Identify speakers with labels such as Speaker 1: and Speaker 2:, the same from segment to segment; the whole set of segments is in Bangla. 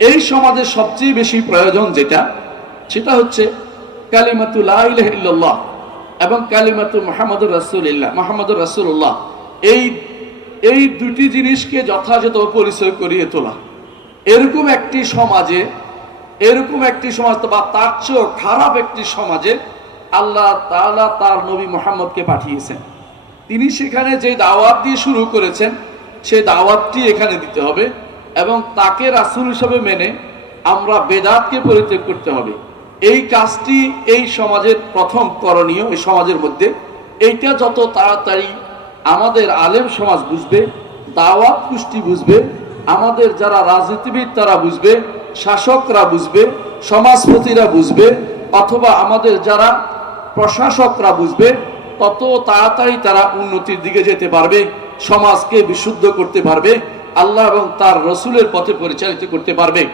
Speaker 1: এই সমাজে সবচেয়ে বেশি প্রয়োজন যেটা, সেটা হচ্ছে কালিমাতুল্লাহ এবং কালিমাতু মোহাম্মদুর রাসুলিল্লাহ, মোহাম্মদুর রাসুল্লাহ এই এই দুটি জিনিসকে যথাযথ পরিচয় করিয়ে তোলা। এরকম একটি সমাজে, এরকম একটি সমাজ বা তার চেয়েও খারাপ একটি সমাজে আল্লাহ তাআলা তার নবী মোহাম্মদকে পাঠিয়েছেন। তিনি সেখানে যে দাওয়াত দিয়ে শুরু করেছেন সেই দাওয়াতটি এখানে দিতে হবে। এবং তাকে রাসূল হিসেবে মেনে আমরা বেদাতকে পরিত্যাগ করতে হবে। এই কাজটি এই সমাজের প্রথম করণীয়, এই সমাজের মধ্যে। এইটা যত তাড়াতাড়ি আমাদের আলেম সমাজ বুঝবে, দাওয়াত পুষ্টি বুঝবে, আমাদের যারা রাজনীতিবিদ তারা বুঝবে, শাসকরা বুঝবে, সমাজপতিরা বুঝবে, অথবা আমাদের যারা প্রশাসকরা বুঝবে, তত তাড়াতাড়ি তারা উন্নতির দিকে যেতে পারবে, সমাজকে বিশুদ্ধ করতে পারবে। আল্লাহ এবং তার রসুলের পথে পরিচালিত করতে পারবে।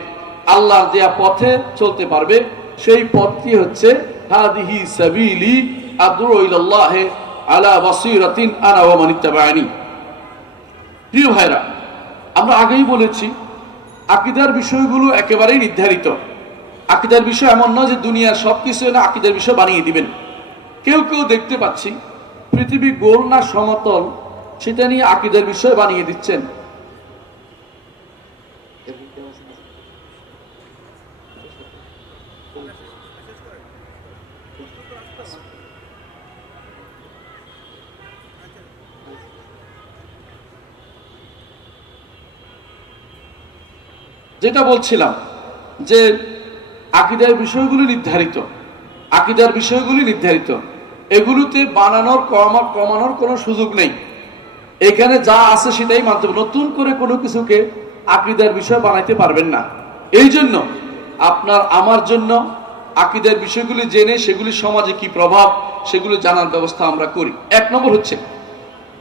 Speaker 1: আল্লাহর দেয়া পথে চলতে পারবে, সেই পথটি হচ্ছে আমরা আগেই বলেছি, আকিদার বিষয়গুলো একেবারেই নির্ধারিত। আকিদার বিষয় এমন নয় যে দুনিয়ার সব কিছু না আকিদার বিষয় বানিয়ে দিবেন। কেউ কেউ দেখতে পাচ্ছি, পৃথিবী গোল না সমতল, সেটা নিয়ে আকিদার বিষয় বানিয়ে দিচ্ছেন। যেটা বলছিলাম যে আকিদার বিষয়গুলি নির্ধারিত, আকিদার বিষয়গুলি নির্ধারিত। এগুলোতে বানানোর কমার কমানোর কোনো সুযোগ নেই। এখানে যা আছে সেটাই মানতে নতুন করে কোনো কিছুকে আকিদার বিষয় বানাইতে পারবেন না। এই জন্য আপনার, আমার জন্য আকিদের বিষয়গুলি জেনে সেগুলি সমাজে কি প্রভাব, সেগুলো জানার ব্যবস্থা আমরা করি। এক নম্বর হচ্ছে,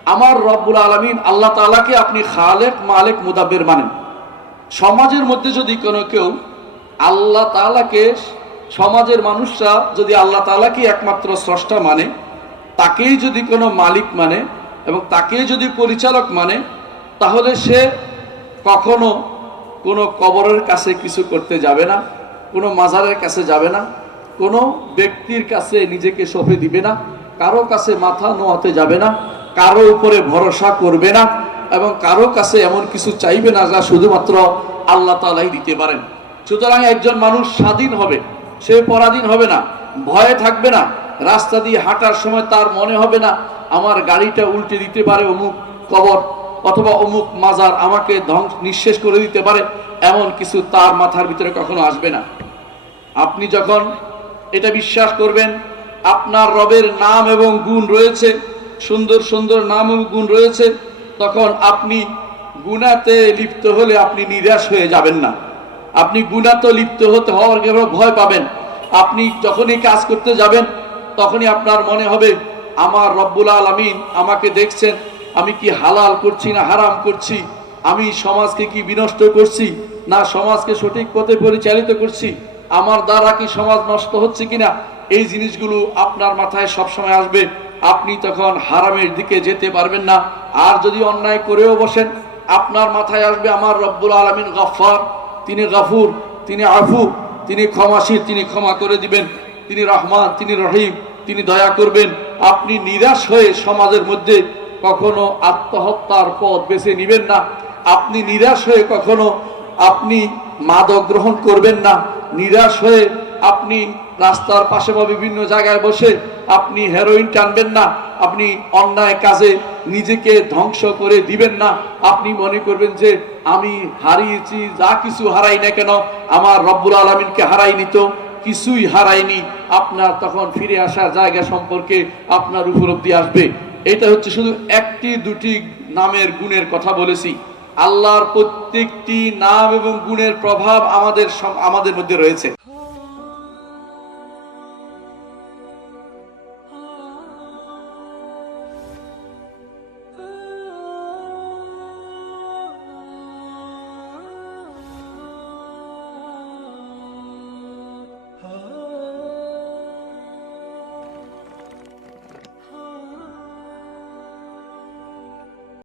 Speaker 1: আমার রব্বুল আলমিন আল্লাহ তালাকে আপনি খালেক, মালেক, মুদাব্বের মানেন। সমাজের মধ্যে যদি কোনো কেউ আল্লাহ তালাকে সমাজের মানুষরা যদি আল্লাহ তালাকে একমাত্র স্রষ্টা মানে তাকেই যদি কোনো মালিক মানে এবং তাকেই যদি পরিচালক মানে তাহলে সে কখনো কোনো কবরের কাছে কিছু করতে যাবে না, কোনো মাজারের কাছে যাবে না, কোনো ব্যক্তির কাছে নিজেকে সঁপে দিবে না, কারও কাছে মাথা নোয়াতে যাবে না, কারও উপরে ভরসা করবে না এবং কারও কাছে এমন কিছু চাইবে না যা শুধুমাত্র আল্লাহ তালাই দিতে পারেন। সুতরাং একজন মানুষ স্বাধীন হবে, সে পরাধীন হবে না, ভয়ে থাকবে না, রাস্তা দিয়ে হাঁটার সময় তার মনে হবে না, আমার গাড়িটা উল্টে দিতে পারে অমুক কবর অথবা অমুক মাজার আমাকে ধ্বংস নিঃশেষ করে দিতে পারে, এমন কিছু তার মাথার ভিতরে কখনো আসবে না। আপনি যখন এটা বিশ্বাস করবেন, আপনার রবের নাম এবং গুণ রয়েছে, সুন্দর সুন্দর নাম এবং গুণ রয়েছে, তখন আপনি গুণাতে লিপ্ত হলে আপনি নিরাশ হয়ে যাবেন না। আপনি গুণাতে লিপ্ত হতে হওয়ার ভয় পাবেন। আপনি যখনই কাজ করতে যাবেন, তখনই আপনার মনে হবে, আমার রব্বুল আলমিন আমাকে দেখছেন আমি কি হালাল করছি না হারাম করছি? আমি সমাজকে কি বিনষ্ট করছি? না সমাজকে সঠিক পথে পরিচালিত করছি? আমার দ্বারা কি সমাজ নষ্ট হচ্ছে কিনা? এই জিনিসগুলো আপনার মাথায় সবসময় আসবে। আপনি তখন হারামের দিকে যেতে পারবেন না। আর যদি অন্যায় করেও বসেন, আপনার মাথায় আসবে আমার রব্বুল আলমিন গফার তিনি গাফুর, তিনি আফু, তিনি ক্ষমাশীল, তিনি ক্ষমা করে দিবেন। তিনি রহমান, তিনি রহিম, তিনি দয়া করবেন। আপনি নিরাশ হয়ে সমাজের মধ্যে কখনো আত্মহত্যার পথ বেছে নিবেন না। আপনি নিরাশ হয়ে কখনো আপনি মাদক গ্রহণ করবেন না। নিরাশ হয়ে আপনি রাস্তার পাশে বা বিভিন্ন জায়গায় বসে আপনি হেরোইন টানবেন না। আপনি অন্যায় কাজে নিজেকে ধ্বংস করে দিবেন না। আপনি মনে করবেন যে আমি হারিয়েছি, যা কিছু হারাই না কেন, আমার রব্বুল আলমিনকে হারাই নিত, কিছুই হারায়নি। আপনার তখন ফিরে আসার জায়গা সম্পর্কে আপনার উপলব্ধি আসবে। এটা হচ্ছে শুধু একটি, দুটি নামের গুণের কথা বলেছি। আল্লাহর প্রত্যেকটি নাম এবং গুণের প্রভাব আমাদের আমাদের মধ্যে রয়েছে।